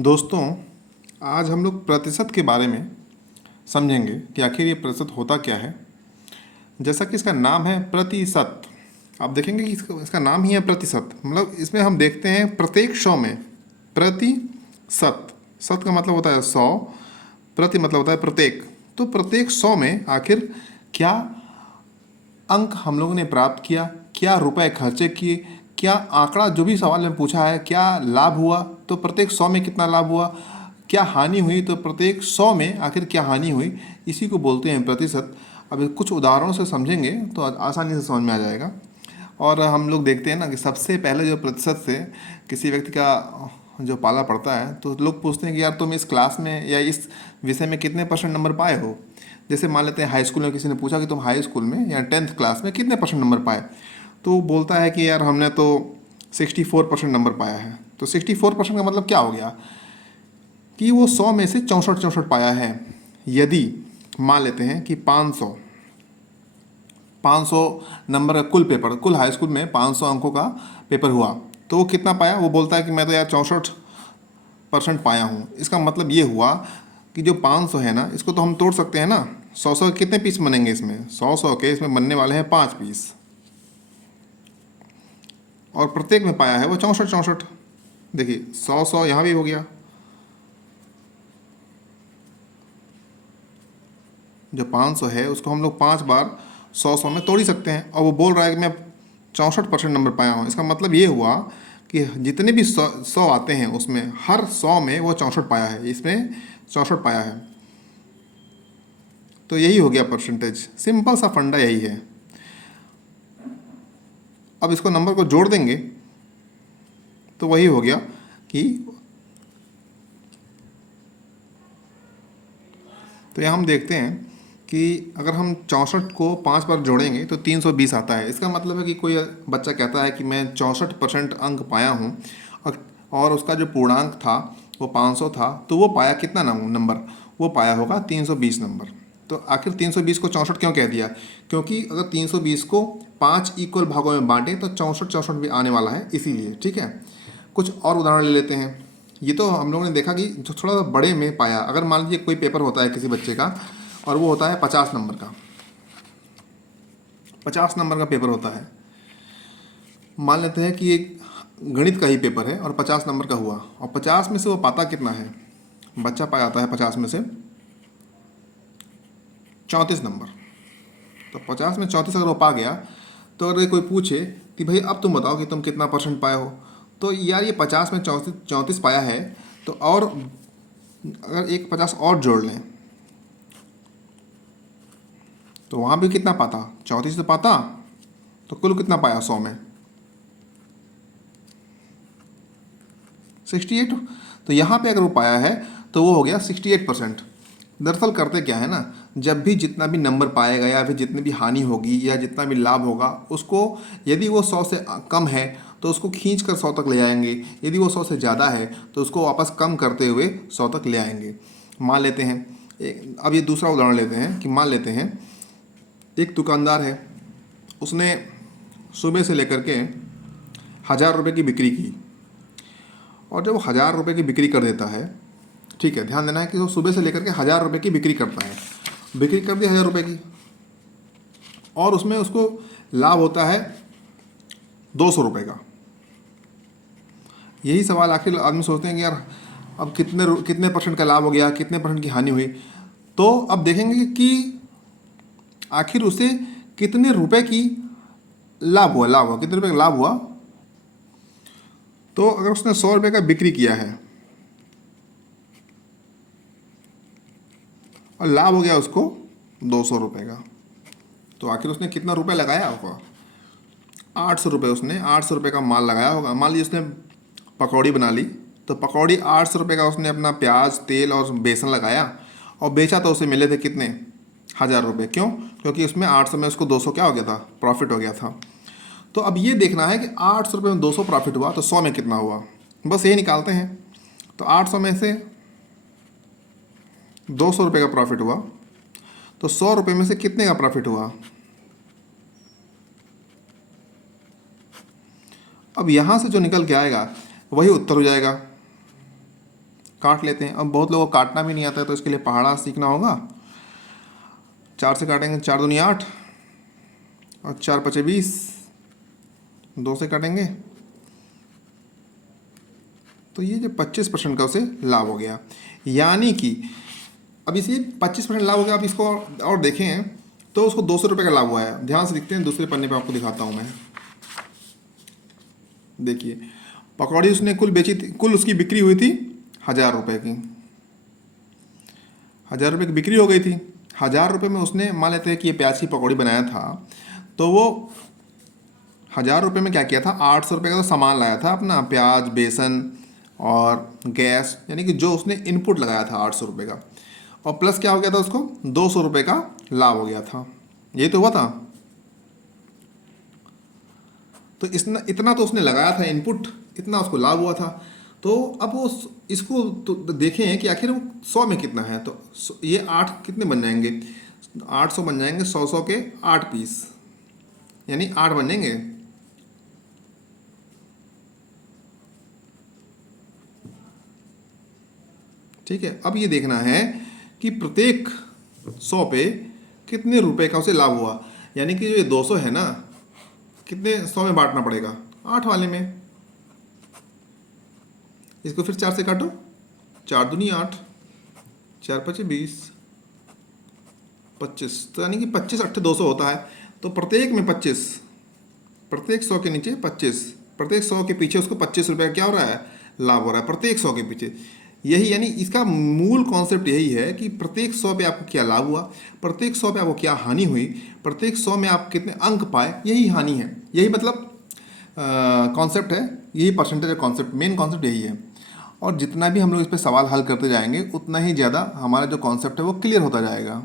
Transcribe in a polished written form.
दोस्तों, आज हम लोग प्रतिशत के बारे में समझेंगे कि आखिर ये प्रतिशत होता क्या है। जैसा कि इसका नाम है प्रतिशत, आप देखेंगे कि इसका नाम ही है प्रतिशत। मतलब इसमें हम देखते हैं प्रत्येक सौ में प्रतिशत, शत का मतलब होता है 100, प्रति मतलब होता है प्रत्येक। तो प्रत्येक 100 में आखिर क्या अंक हम लोगों ने प्राप्त किया, क्या रुपए खर्चे किए, क्या आंकड़ा जो भी सवाल में पूछा है, क्या लाभ हुआ तो प्रत्येक 100 में कितना लाभ हुआ, क्या हानि हुई तो प्रत्येक 100 में आखिर क्या हानि हुई, इसी को बोलते हैं प्रतिशत। अब कुछ उदाहरणों से समझेंगे तो आसानी से समझ में आ जाएगा। और हम लोग देखते हैं ना कि सबसे पहले जो प्रतिशत से किसी व्यक्ति का जो पाला पड़ता है तो लोग पूछते हैं कि यार तुम इस क्लास में या इस विषय में कितने परसेंट नंबर पाए हो। जैसे मान लेते हैं हाई स्कूल में किसी ने पूछा कि तुम हाई स्कूल में या 10th क्लास में कितने परसेंट नंबर पाए, तो वो बोलता है कि यार हमने तो 64% नंबर पाया है। तो 64% का मतलब क्या हो गया कि वो 100 में से 64 पाया है। यदि मान लेते हैं कि 500 नंबर का कुल हाई स्कूल में 500 अंकों का पेपर हुआ, तो वो कितना पाया, वो बोलता है कि मैं तो यार 64% पाया हूँ। इसका मतलब ये हुआ कि जो 500 है ना, इसको तो हम तोड़ सकते हैं ना। 100 कितने पीस बनेंगे इसमें, 100 के इसमें बनने वाले हैं 5 पीस, और प्रत्येक में पाया है वो 64। देखिए 100 यहाँ भी हो गया। जो 500 है उसको हम लोग 5 बार 100 में तोड़ ही सकते हैं, और वो बोल रहा है कि मैं 64% नंबर पाया हूँ। इसका मतलब ये हुआ कि जितने भी 100 आते हैं उसमें हर 100 में वो 64 पाया है, इसमें 64 पाया है। तो यही हो गया परसेंटेज, सिंपल सा फंडा यही है। अब इसको नंबर को जोड़ देंगे तो वही हो गया कि, तो यहाँ हम देखते हैं कि अगर हम 64 को 5 बार जोड़ेंगे तो 320 आता है। इसका मतलब है कि कोई बच्चा कहता है कि मैं 64% अंक पाया हूँ, और उसका जो पूर्णांक था वो 500 था, तो वो पाया कितना नंबर, वो पाया होगा 320 नंबर। तो आखिर 320 को 64 क्यों कह दिया, क्योंकि अगर 320 को 5 इक्वल भागों में बांटे तो 64 भी आने वाला है, इसीलिए। ठीक है, कुछ और उदाहरण ले लेते हैं। ये तो हम लोगों ने देखा कि जो थोड़ा सा बड़े में पाया। अगर मान लीजिए कोई पेपर होता है किसी बच्चे का और वो होता है 50 नंबर का, 50 नंबर का पेपर होता है। मान लेते हैं कि एक गणित का ही पेपर है और 50 नंबर का हुआ, और 50 में से वो पाता कितना है, बच्चा पाया जाता है 50 में से 34 नंबर। तो 50 में 34 अगर वो पा गया, तो अगर कोई पूछे कि भाई अब तुम बताओ कि तुम कितना परसेंट पाए हो, तो यार ये 50 में 34 पाया है, तो और अगर एक 50 और जोड़ लें तो वहाँ भी कितना पाता, 34 तो पाता। तो कुल कितना पाया 100 में, 68। तो यहाँ पे अगर वो पाया है तो वो हो गया 68%। दरअसल करते क्या है ना, जब भी जितना भी नंबर पाएगा या फिर जितनी भी हानि होगी या जितना भी लाभ होगा, उसको यदि वो 100 से कम है तो उसको खींच कर 100 तक ले आएंगे, यदि वो 100 से ज़्यादा है तो उसको वापस कम करते हुए 100 तक ले आएंगे। मान लेते हैं अब ये दूसरा उदाहरण लेते हैं कि मान लेते हैं एक दुकानदार है, उसने सुबह से लेकर के 1,000 रुपये की बिक्री की, और जब वो 1,000 रुपये की बिक्री कर देता है, ठीक है, ध्यान देना है कि वो सुबह से लेकर के 1,000 रुपये की बिक्री करता है, बिक्री कर दी 1,000 रुपये की, और उसमें उसको लाभ होता है 200 रुपये का। यही सवाल आखिर आदमी सोचते हैं कि यार अब कितने परसेंट का लाभ हो गया, कितने परसेंट की हानि हुई। तो अब देखेंगे कि आखिर उसे कितने रुपए की लाभ हुआ, कितने रुपए का लाभ हुआ। तो अगर उसने 100 रुपये का बिक्री किया है और लाभ हो गया उसको 200 रुपये का, तो आखिर उसने कितना रुपए लगाया होगा, 800 रुपये। उसने 800 रुपये का माल लगाया होगा। मान लीजिए उसने पकौड़ी बना ली, तो पकौड़ी 800 रुपये का उसने अपना प्याज तेल और बेसन लगाया और बेचा, तो उसे मिले थे कितने, 1,000 रुपये। क्यों, क्योंकि उसमें 800 में उसको 200 क्या हो गया था, प्रॉफिट हो गया था। तो अब ये देखना है कि 800 रुपये में 200 प्रॉफिट हुआ तो 100 में कितना हुआ, बस यही निकालते हैं। तो 800 में से 200 रुपये का प्रॉफिट हुआ, तो 100 रुपये में से कितने का प्रॉफिट हुआ। अब यहाँ से जो निकल के आएगा वही उत्तर हो जाएगा। काट लेते हैं। अब बहुत लोगों को काटना भी नहीं आता है तो इसके लिए पहाड़ा सीखना होगा। 4 से काटेंगे, 4 दूनी 8 और 4 पचे 20, 2 से काटेंगे तो ये जो 25% का उसे लाभ हो गया। यानी कि अब इसे 25% लाभ हो गया। आप इसको और देखें तो उसको 200 रुपये का लाभ हुआ है। ध्यान से दिखते हैं, दूसरे पन्ने पे आपको दिखाता हूँ मैं। देखिए पकौड़ी उसने कुल बेची थी, कुल उसकी बिक्री हुई थी 1000 रुपये की। 1000 रुपये की बिक्री हो गई थी। 1000 रुपये में उसने, मान लेते हैं कि ये प्याज की पकौड़ी बनाया था, तो वो 1000 रुपये में क्या किया था, 800 रुपये का तो सामान लाया था अपना, प्याज, बेसन और गैस, यानी कि जो उसने इनपुट लगाया था 800 रुपये का, और प्लस क्या हो गया था, उसको 200 रुपये का लाभ हो गया था। ये तो हुआ था। तो इतना तो उसने लगाया था इनपुट, इतना उसको लाभ हुआ था। तो अब वो इसको तो देखें कि आखिर वो 100 में कितना है। तो ये 8 कितने बन जाएंगे, 800 बन जाएंगे, 100 के 8 पीस, यानी 8 बन जाएंगे। ठीक है, अब ये देखना है कि प्रत्येक 100 पे कितने रुपए का उसे लाभ हुआ। यानी कि जो ये 200 है ना, कितने 100 में बांटना पड़ेगा, 8 वाले में। इसको फिर 4 से काटो, 4 दूनी 8, 4 पचे 20, 25, तो यानी कि 25 8 200 होता है। तो प्रत्येक में 25, प्रत्येक 100 के नीचे 25, प्रत्येक 100 के पीछे उसको 25 रुपये का क्या हो रहा है, लाभ हो रहा है, प्रत्येक 100 के पीछे। यही, यानी इसका मूल कॉन्सेप्ट यही है कि प्रत्येक 100 पे आपको क्या लाभ हुआ, प्रत्येक 100 पे आपको क्या हानि हुई, प्रत्येक 100 में आप कितने अंक पाए, यही हानि है। यही मतलब कॉन्सेप्ट है, यही परसेंटेज कॉन्सेप्ट, मेन कॉन्सेप्ट यही है। और जितना भी हम लोग इस पर सवाल हल करते जाएंगे उतना ही ज़्यादा हमारा जो कॉन्सेप्ट है वो क्लियर होता जाएगा।